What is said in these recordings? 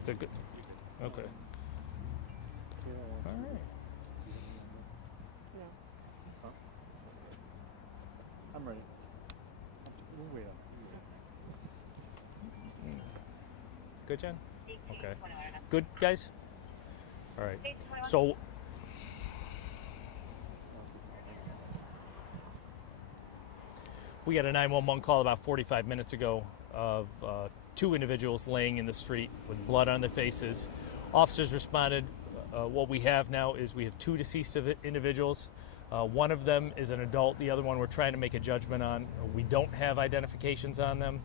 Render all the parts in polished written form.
It's a good. Okay. Yeah. All right. Huh? I'm ready. We'll wait on. Good, Jen? Okay. Good, guys? All right. So, we got a 911 call about 45 minutes ago of two individuals laying in the street with blood on their faces. Officers responded. What we have now is we have two deceased individuals. One of them is an adult. The other one we're trying to make a judgment on. We don't have identifications on them.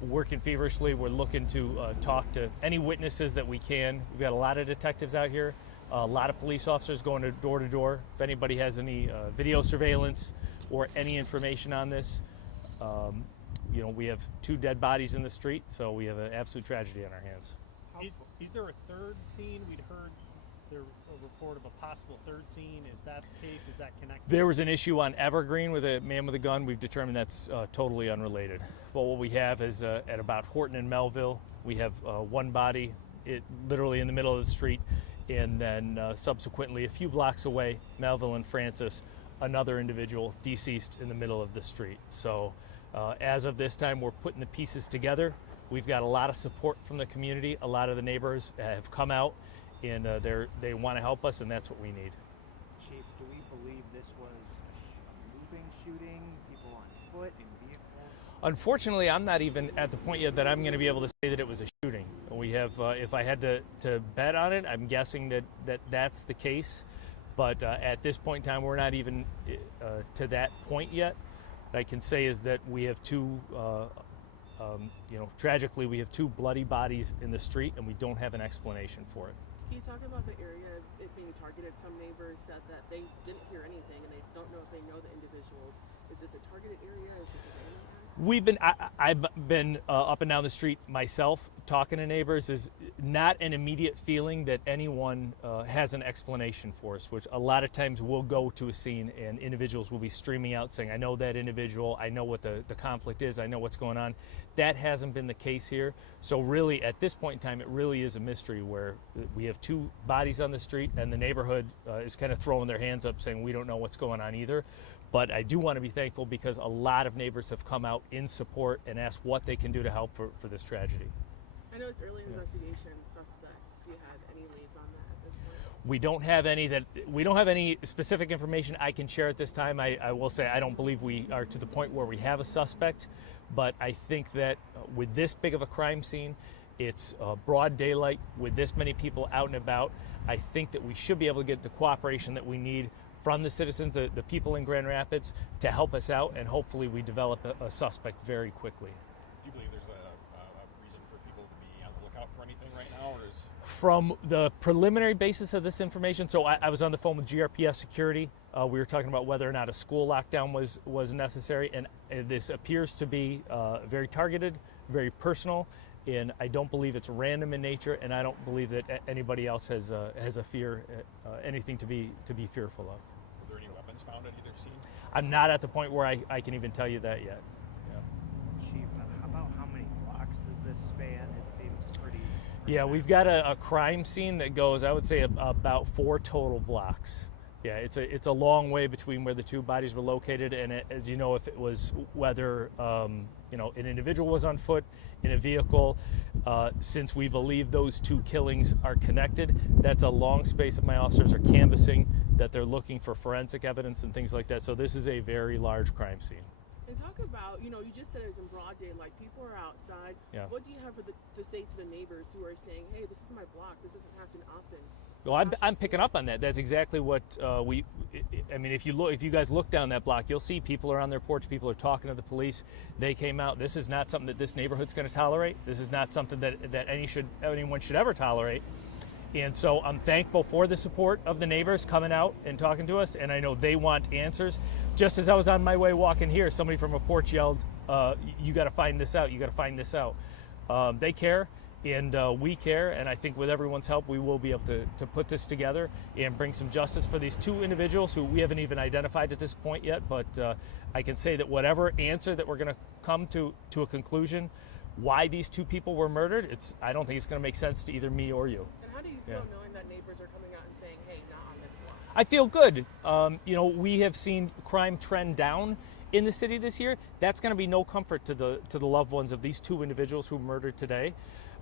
Working feverishly, we're looking to talk to any witnesses that we can. We've got a lot of detectives out here, a lot of police officers going to door. If anybody has any video surveillance or any information on this, we have two dead bodies in the street, so we have an absolute tragedy on our hands. Is there a third scene? We'd heard there a report of a possible third scene. Is that the case? Is that connected? There was an issue on Evergreen with a man with a gun. We've determined that's totally unrelated. Well, what we have is at about Horton and Melville, we have one body literally in the middle of the street, and then subsequently a few blocks away, Melville and Francis, another individual deceased in the middle of the street. So as of this time, we're putting the pieces together. We've got a lot of support from the community. A lot of the neighbors have come out, and they want to help us, and that's what we need. Chief, do we believe this was a moving shooting, people on foot, in vehicles? Unfortunately, I'm not even at the point yet that I'm going to be able to say that it was a shooting. We have, if I had to bet on it, I'm guessing that's the case. But at this point in time, we're not even to that point yet. What I can say is that we have two, tragically, we have two bloody bodies in the street, and we don't have an explanation for it. Can you talk about the area of it being targeted? Some neighbors said that they didn't hear anything and they don't know if they know the individuals. Is this a targeted area? Is this a random area? I've been up and down the street myself talking to neighbors. Is not an immediate feeling that anyone has an explanation for us, which a lot of times we'll go to a scene and individuals will be streaming out saying, I know that individual, I know what the conflict is, I know what's going on. That hasn't been the case here. So really at this point in time, it really is a mystery where we have two bodies on the street and the neighborhood is kind of throwing their hands up saying we don't know what's going on either. But I do want to be thankful because a lot of neighbors have come out in support and asked what they can do to help for this tragedy. I know it's early investigation, suspect. Do you have any leads on that at this point? We don't have any specific information I can share at this time. I will say I don't believe we are to the point where we have a suspect, but I think that with this big of a crime scene, it's broad daylight with this many people out and about. I think that we should be able to get the cooperation that we need from the citizens, the people in Grand Rapids, to help us out, and hopefully we develop a suspect very quickly. Do you believe there's a reason for people to be on the lookout for anything right now, or is? From the preliminary basis of this information, so I was on the phone with GRPD security. We were talking about whether or not a school lockdown was necessary, and this appears to be very targeted, very personal, and I don't believe it's random in nature, and I don't believe that anybody else has a fear, anything to be fearful of. Were there any weapons found at either scene? I'm not at the point where I can even tell you that yet. Chief, about how many blocks does this span? It seems pretty... Yeah, we've got a crime scene that goes, I would say, about 4 total blocks. Yeah, it's a long way between where the two bodies were located, and as you know, if it was whether an individual was on foot in a vehicle, since we believe those two killings are connected, that's a long space that my officers are canvassing, that they're looking for forensic evidence and things like that. So this is a very large crime scene. And talk about, you just said it was in broad daylight. People are outside. Yeah. What do you have to say to the neighbors who are saying, hey, this is my block, this doesn't happen often? Well, I'm picking up on that. That's exactly what if you guys look down that block, you'll see people are on their porch, people are talking to the police. They came out. This is not something that this neighborhood's going to tolerate. This is not something that anyone should ever tolerate. And so I'm thankful for the support of the neighbors coming out and talking to us, and I know they want answers. Just as I was on my way walking here, somebody from a porch yelled, you got to find this out, you got to find this out. They care, and we care, and I think with everyone's help, we will be able to put this together and bring some justice for these two individuals who we haven't even identified at this point yet, but I can say that whatever answer that we're going to come to a conclusion, why these two people were murdered, I don't think it's going to make sense to either me or you. And how do you feel knowing that neighbors are coming out and saying, hey, not on this block? I feel good. We have seen crime trend down in the city this year. That's going to be no comfort to the loved ones of these two individuals who were murdered today.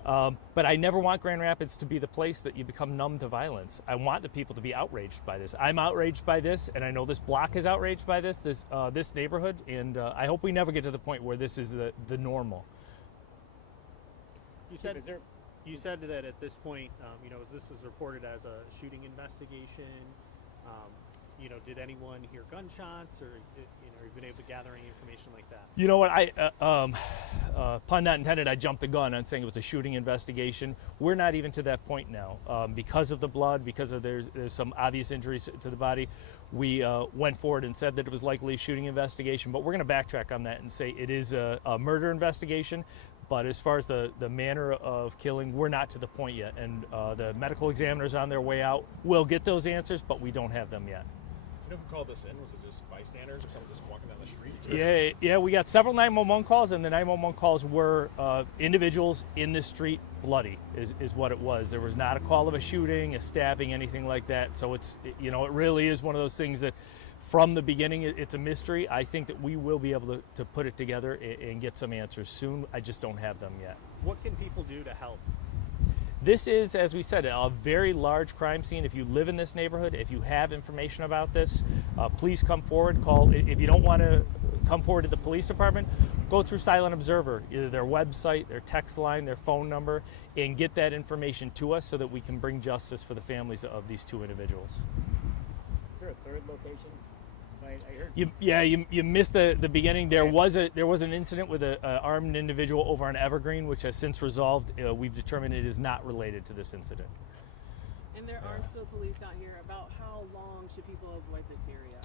But I never want Grand Rapids to be the place that you become numb to violence. I want the people to be outraged by this. I'm outraged by this, and I know this block is outraged by this neighborhood, and I hope we never get to the point where this is the normal. You said that at this point, as this was reported as a shooting investigation, did anyone hear gunshots, or you've been able to gather any information like that? You know what? Pun not intended. I jumped the gun on saying it was a shooting investigation. We're not even to that point now because of the blood, because of there's some obvious injuries to the body. We went forward and said that it was likely a shooting investigation, but we're going to backtrack on that and say it is a murder investigation. But as far as the manner of killing, we're not to the point yet. And the medical examiner's on their way out. We'll get those answers, but we don't have them yet. You know who called this in? Was it just bystanders or someone just walking down the street? Yeah, we got several 911 calls, and the 911 calls were individuals in the street bloody is what it was. There was not a call of a shooting, a stabbing, anything like that. So it really is one of those things that from the beginning, it's a mystery. I think that we will be able to put it together and get some answers soon. I just don't have them yet. What can people do to help? This is, as we said, a very large crime scene. If you live in this neighborhood, if you have information about this, please come forward. Call. If you don't want to come forward to the police department, go through Silent Observer, either their website, their text line, their phone number, and get that information to us so that we can bring justice for the families of these two individuals. Is there a third location? I heard. You missed the beginning. There was an incident with an armed individual over on Evergreen, which has since resolved. We've determined it is not related to this incident. And there are still police out here. About how long should people avoid this area?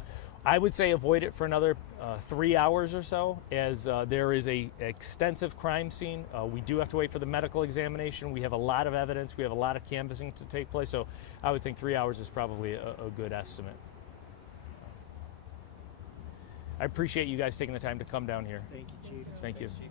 I would say avoid it for another 3 hours or so, as there is a extensive crime scene. We do have to wait for the medical examination. We have a lot of evidence. We have a lot of canvassing to take place. So I would think 3 hours is probably a good estimate. I appreciate you guys taking the time to come down here. Thank you, Chief. Thank you. Chief.